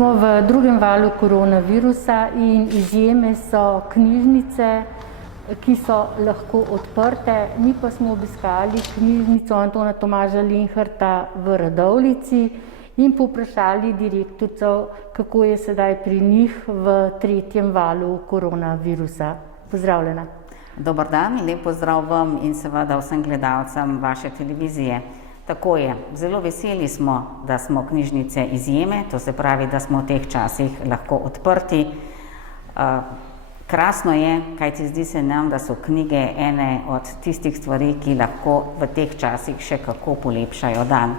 Smo v drugem valu koronavirusa in izjeme so knjižnice, ki so lahko odprte. Mi pa smo obiskali knjižnico Antona Tomaža Linharta v Radovljici in povprašali direktorico, kako je sedaj pri njih v tretjem valu koronavirusa. Pozdravljena. Dober dan, lep pozdrav vam in seveda vsem gledalcem vaše televizije. Tako je, zelo veseli smo, da smo knjižnice izjeme, to se pravi, da smo v teh časih lahko odprti. Krasno je, kajti zdi se nam, da so knjige ene od tistih stvari, ki lahko v teh časih še kako polepšajo dan.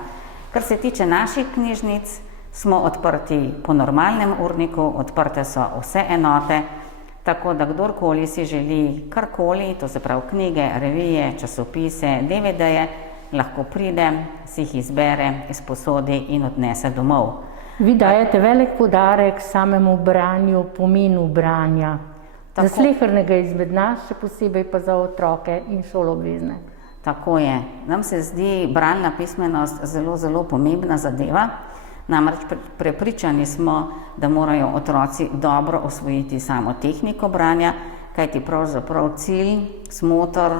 Kar se tiče naših knjižnic, smo odprti po normalnem urniku, odprte so vse enote, tako da kdorkoli si želi karkoli, to se pravi knjige, revije, časopise, DVD-je, lahko pride, si jih izbere, izposodi in odnese domov. Vi dajete velik poudarek samemu branju, pomenu branja. Za slehernega izmed nas, še posebej pa za otroke in šoloobvezne. Tako je. Nam se zdi bralna pismenost zelo pomembna zadeva. Namreč prepričani smo, da morajo otroci dobro osvojiti samo tehniko branja, kajti pravzaprav cilj, smoter,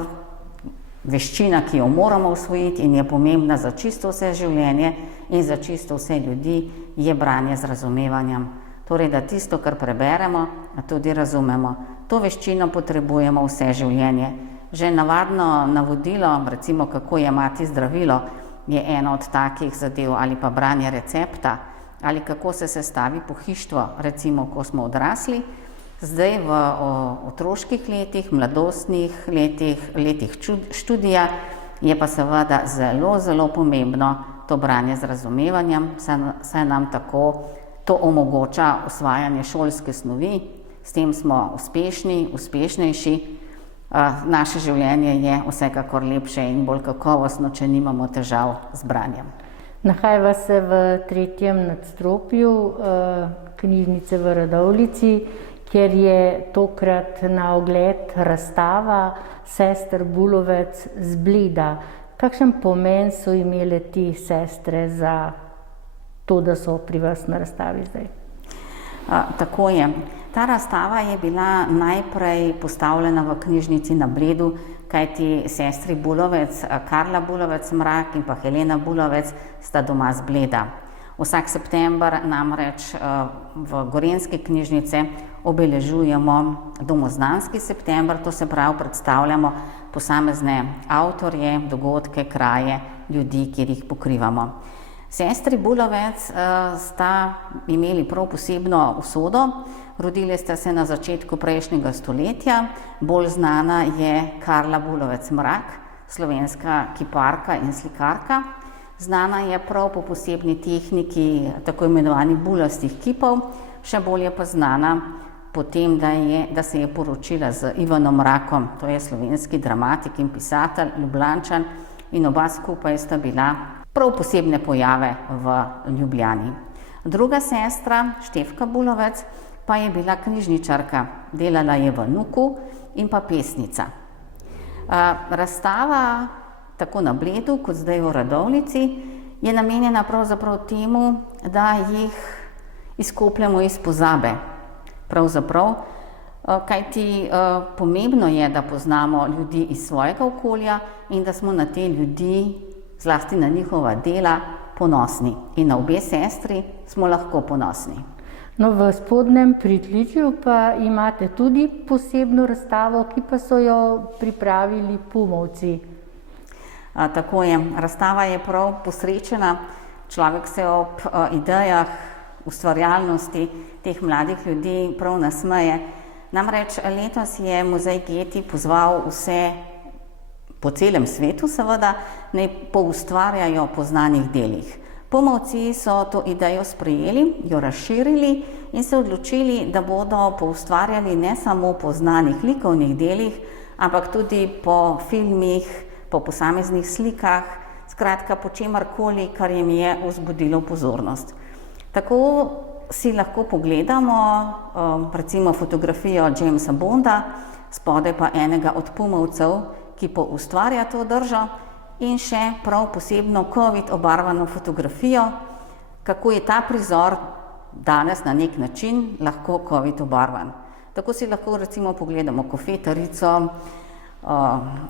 veščina, ki jo moramo osvojiti in je pomembna za čisto vse življenje in za čisto vse ljudi, je branje z razumevanjem. Torej, da tisto, kar preberemo, tudi razumemo. To veščino potrebujemo vse življenje. Že navadno navodilo, recimo kako jemati zdravilo, je eno od takih zadev, ali pa branje recepta, ali kako se sestavi pohištvo, recimo, ko smo odrasli. Zdaj v otroških letih, mladostnih letih študija je pa seveda zelo pomembno to branje z razumevanjem, saj nam tako to omogoča usvajanje šolske snovi, s tem smo uspešnejši, naše življenje je vsekakor lepše in bolj kakovostno, če nimamo težav z branjem. Nahajava se v tretjem nadstropju knjižnice v Radovljici, kjer je tokrat na ogled razstava sester Bulovec z Bleda. Kakšen pomen so imele te sestre za to, da so pri vas na razstavi zdaj? Tako je. Ta razstava je bila najprej postavljena v knjižnici na Bledu, kajti sestri Bulovec, Karla Bulovec Mrak in pa Helena Bulovec sta doma z Bleda. Vsak september namreč v Gorenjski knjižnici obeležujemo domoznanski september, to se pravi predstavljamo posamezne avtorje, dogodke, kraje, ljudi, kjer jih pokrivamo. Sestri Bulovec sta imeli prav posebno usodo, rodili sta se na začetku prejšnjega stoletja, bolj znana je Karla Bulovec Mrak, slovenska kiparka in slikarka. Znana je prav po posebni tehniki tako imenovanih bulastih kipov, še bolje pa znana po tem, da se je poročila z Ivanom Mrakom, to je slovenski dramatik in pisatelj, Ljubljančan, in oba skupaj sta bila prav posebne pojave v Ljubljani. Druga sestra, Štefka Bulovec, pa je bila knjižničarka, delala je v Nuku in pa pesnica. Razstava tako na Bledu, kot zdaj v Radovljici, je namenjena pravzaprav temu, da jih izkopljamo iz pozabe. Pravzaprav, kajti pomembno je, da poznamo ljudi iz svojega okolja in da smo na te ljudi, zlasti na njihova dela, ponosni. In na obe sestri smo lahko ponosni. No, v spodnjem pritličju pa imate tudi posebno razstavo, ki pa so jo pripravili Pumovci. Tako je, razstava je prav posrečena, človek se ob idejah, ustvarjalnosti teh mladih ljudi prav nasmeje. Namreč letos je muzej Geti pozval vse po celem svetu seveda, naj poustvarjajo po znanih delih. Pumovci so to idejo sprejeli, jo razširili in se odločili, da bodo poustvarjali ne samo po znanih likovnih delih, ampak tudi po filmih, po posameznih slikah, skratka po čemarkoli, kar jim je vzbudilo pozornost. Tako si lahko pogledamo recimo fotografijo Jamesa Bonda, spodaj pa enega od Pumovcev, ki poustvarja to držo, in še prav posebno covid obarvano fotografijo, kako je ta prizor danes na nek način lahko COVID obarvan. Tako si lahko recimo pogledamo kofetarico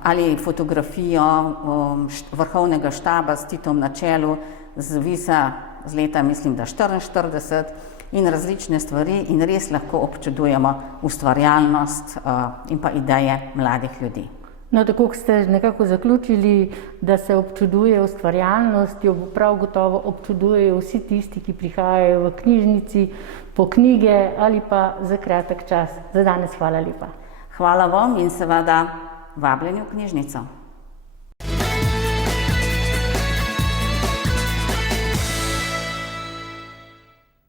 ali fotografijo vrhovnega štaba s Titom na čelu z Visa z leta, mislim, da 44 in različne stvari in res lahko občudujemo ustvarjalnost in pa ideje mladih ljudi. No, tako kot ste nekako zaključili, da se občuduje ustvarjalnost, jo prav gotovo občudujejo vsi tisti, ki prihajajo v knjižnici po knjige ali pa za kratek čas. Za danes hvala lepa. Hvala vam in seveda vabljeni v knjižnico.